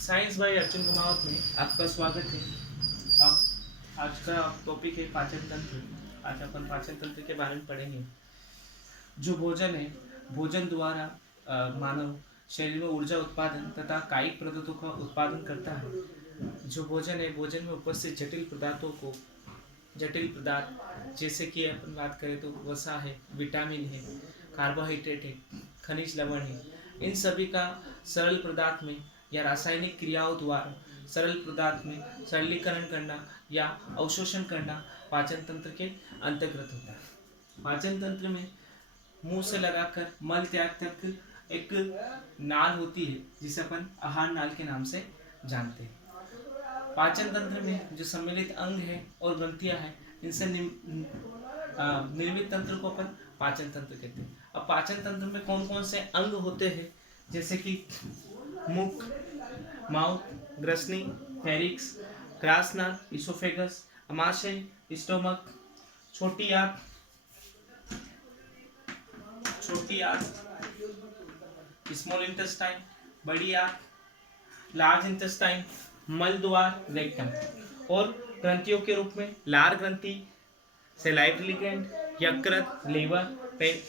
Science by Arjun Kumawat में आपका स्वागत है। आप आज का टॉपिक है पाचन तंत्र। आज अपन पाचन तंत्र के बारे में पढ़ेंगे। जो भोजन है, भोजन द्वारा मानव शरीर में ऊर्जा उत्पादन तथा कायिक पदार्थों का उत्पादन करता है। जो भोजन है, भोजन में उपस्थित जटिल पदार्थ जैसे कि अपन बात करें तो वसा है, विटामिन है, कार्बोहाइड्रेट है, खनिज लवण है, इन सभी का सरल पदार्थ में या रासायनिक क्रियाओं द्वारा सरल पदार्थ में सरलीकरण करना या अवशोषण करना पाचन तंत्र के अंतर्गत होता है। पाचन तंत्र में मुंह से लगाकर मल त्याग तक एक नाल होती है जिसे अपन आहार नाल के नाम से जानते हैं। पाचन तंत्र में जो सम्मिलित अंग है और ग्रंथियां हैं, इनसे निर्मित तंत्र को अपन पाचन तंत्र कहते हैं। अब पाचन तंत्र में कौन कौन से अंग होते हैं, जैसे कि मुख, माउथ, ग्रसनी, फेरिक्स, ग्रासनाल, इसोफेगस, अमाशय, स्टोमक, छोटी आंत, स्मॉल इंटेस्टाइन, बड़ी आंत, लार्ज इंटेस्टाइन, मल द्वार, रेक्टम, और ग्रंथियों के रूप में लार ग्रंथि, सेलाइवरी ग्लैंड, यकृत, लीवर,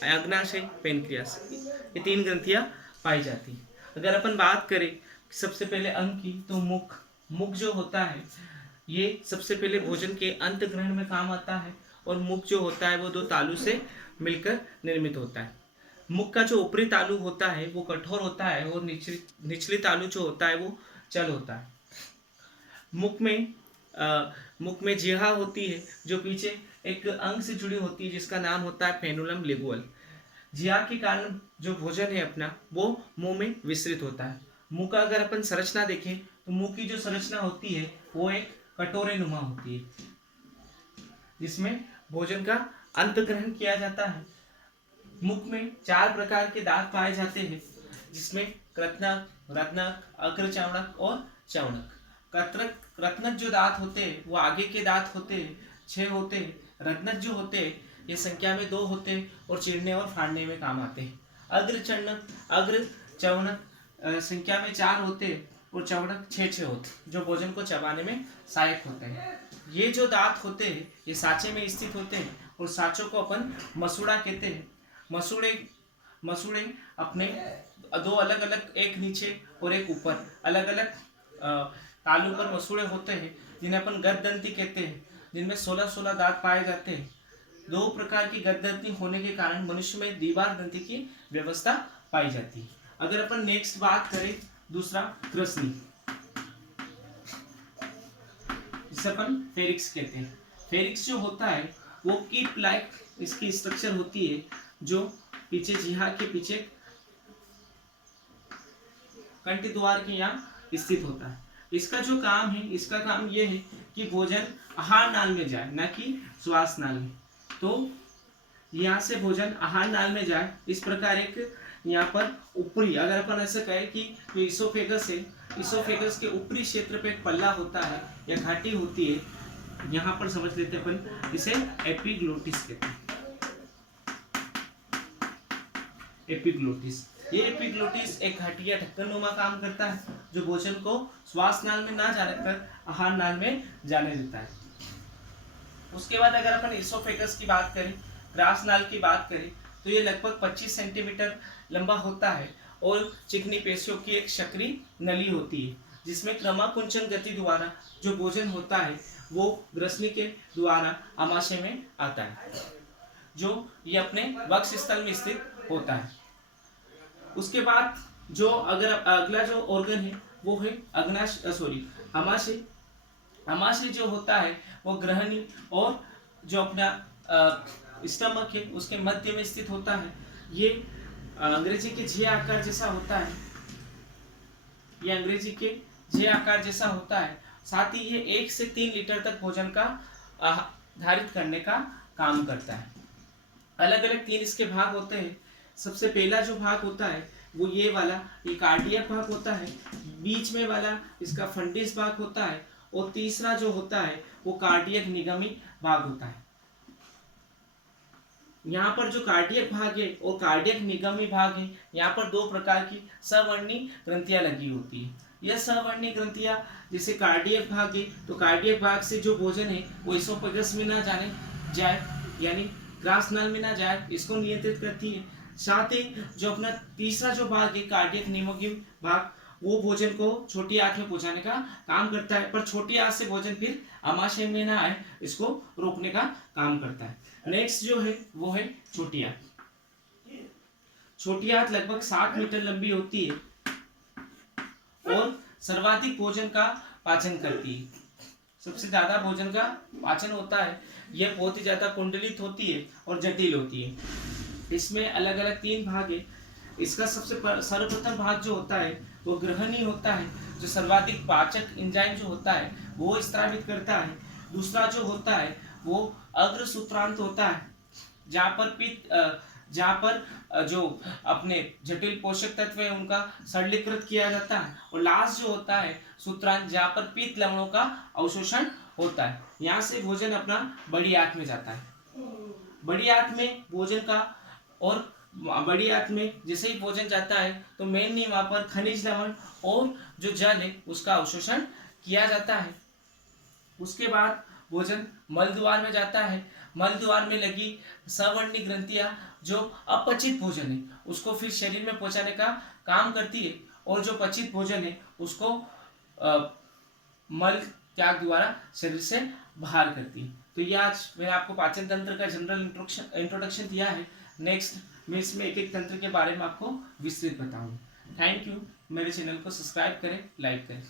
अग्नाशय, पेनक्रियास, ये 3 ग्रंथियां पाई जाती हैं। अगर अपन बात करें सबसे पहले अंग की, तो मुख जो होता है ये सबसे पहले भोजन के अंत ग्रहण में काम आता है, और मुख जो होता है वो 2 तालू से मिलकर निर्मित होता है। मुख का जो ऊपरी तालु होता है वो कठोर होता है, और निचली तालु जो होता है वो चल होता है। मुख में जिह्वा होती है जो पीछे एक अंग से जुड़ी होती है जिसका नाम होता है फेनुलम लिगुअल। जिह्वा के कारण जो भोजन है अपना वो मुंह में विस्तृत होता है। मुंह का अगर अपन संरचना देखें तो मुंह की जो संरचना होती है वो एक कटोरे नुमा होती है जिसमें भोजन का अंत ग्रहण किया जाता है। मुख में 4 प्रकार के दांत पाए जाते हैं, जिसमें कृतनक, रत्नक, अग्रचवणक और चवणक। कृतनक जो दांत होते हैं वो आगे के दांत होते हैं, 6 होते हैं। रत्नक जो होते हैं ये संख्या में 2 होते हैं और चीरने और फाड़ने में काम आते हैं। अग्रचवणक संख्या में 4 होते हैं और चवणक 6 होते हैं, जो भोजन को चबाने में सहायक होते हैं। ये जो दांत होते हैं ये सांचे में स्थित होते हैं, और सांचों को अपन मसूड़ा कहते हैं। मसूड़े अपने 2 अलग अलग, एक नीचे और एक ऊपर, अलग अलग तालु पर मसूड़े होते हैं, जिन्हें अपन गद्दंती कहते हैं, जिनमें 16 दांत पाए जाते हैं। 2 प्रकार की गद्दंती होने के कारण मनुष्य में द्विबार ग्रंथि की व्यवस्था पाई जाती है। अगर अपन नेक्स्ट बात करें, दूसरा ग्रसनी, जिसे अपन फेरिक्स कहते हैं। फेरिक्स जो होता है वो कीप लाइक इसकी स्ट्रक्चर होती है, जो पीछे जिह्वा के पीछे कंठ द्वार के यहाँ स्थित होता है। इसका जो काम है, इसका काम ये है कि भोजन आहार नाल में जाए, न कि श्वास नाल में। तो यहाँ से भोजन आहार नाल में जाए, इस प्रकार एक यहाँ पर ऊपरी, अगर अपन ऐसे कहें कि इसोफेगस है, इसोफेगस के ऊपरी क्षेत्र पे एक पल्ला होता है या घाटी होती है, यहाँ पर समझ लेते हैं अपन, इसे एपिग्लोटिस कहते हैं। एपिग्लोटिस, ये एपिग्लोटिस एक घाटिया ढक्कन नुमा काम करता है, जो भोजन को श्वास नाल में ना जाने कर आहार नाल में जाने देता है। उसके बाद अगर अपन इसोफेगस की बात करें, ग्रास नाल की बात करें, तो ये लगभग 25 सेंटीमीटर लंबा होता है, और चिकनी पेशियों की एक सक्रिय नली होती है, जिसमें क्रमाकुंचन गति द्वारा जो भोजन होता है वो ग्रसनी के द्वारा आमाशय में आता है, जो ये अपने वक्ष स्थल में स्थित होता है। उसके बाद जो अगर अगला जो ऑर्गन है वो है अमाशय। अमाशय जो होता है वो ग्रहणी और जो अपना स्टमक है उसके मध्य में स्थित होता है। ये अंग्रेजी के जे आकार जैसा होता है, ये अंग्रेजी के जे आकार जैसा होता है। साथ ही ये 1 से 3 लीटर तक भोजन का धारित करने का काम करता है। अलग अलग 3 इसके भाग होते हैं। सबसे पहला जो भाग होता है वो ये वाला, ये कार्डियक भाग होता है। बीच में वाला इसका फंडिस भाग होता है, और तीसरा जो होता है वो कार्डियक निगमी भाग होता है। यहाँ पर जो कार्डियक भाग है और कार्डियक निगमी भाग है, यहाँ पर 2 प्रकार की सवर्णी ग्रंथियां लगी होती है। यह सवर्णी ग्रंथियां जैसे कार्डियक भाग है, तो कार्डियक भाग से जो भोजन है वो इसोफेगस में ना जाने जाए, यानी ग्रास नल में ना जाए, इसको नियंत्रित करती है। साथ ही जो अपना तीसरा जो भाग है कार्डियक निमोनियम भाग, वो भोजन को छोटी आंत में पहुंचाने का काम करता है, पर छोटी आंत से भोजन फिर आमाशय में ना आए इसको रोकने का काम करता है। नेक्स्ट जो है वो है छोटी आंत। छोटी आंत लगभग 7 मीटर लंबी होती है और सर्वाधिक भोजन का पाचन करती है। सबसे ज्यादा भोजन का पाचन होता है। यह बहुत ही ज्यादा कुंडलित होती है और जटिल होती है। इसमें अलग अलग 3 भाग है। इसका सबसे सर्वप्रथम भाग जो होता है वो ग्रहणी होता है, जो सर्वाधिक पाचक एंजाइम जो होता है वो स्त्रावित करता है। दूसरा जो होता है वो अग्र सूत्रांत होता है, जहाँ पर जो अपने जटिल पोषक तत्व है उनका सरलीकृत किया जाता है। और लास्ट जो होता है सूत्रांत, जहाँ पर पित्त लवणों का अवशोषण होता है। यहाँ से भोजन अपना बड़ी आंत में जाता है। बड़ी आंत में भोजन का, और बड़ी आंत में जैसे ही भोजन जाता है तो मेनली वहाँ पर खनिज लवण और जो जल है उसका अवशोषण किया जाता है। उसके बाद भोजन मल द्वार में जाता है। मल द्वार में लगी सवर्णी ग्रंथियां जो अपचित भोजन है उसको फिर शरीर में पहुंचाने का काम करती है, और जो पचित भोजन है उसको मल त्याग द्वारा शरीर से बाहर करती है। तो ये आज मैंने आपको पाचन तंत्र का जनरल इंट्रोडक्शन दिया है। नेक्स्ट मैं इसमें एक एक तंत्र के बारे में आपको विस्तृत बताऊंगा। Thank you. मेरे चैनल को सब्सक्राइब करें, लाइक करें।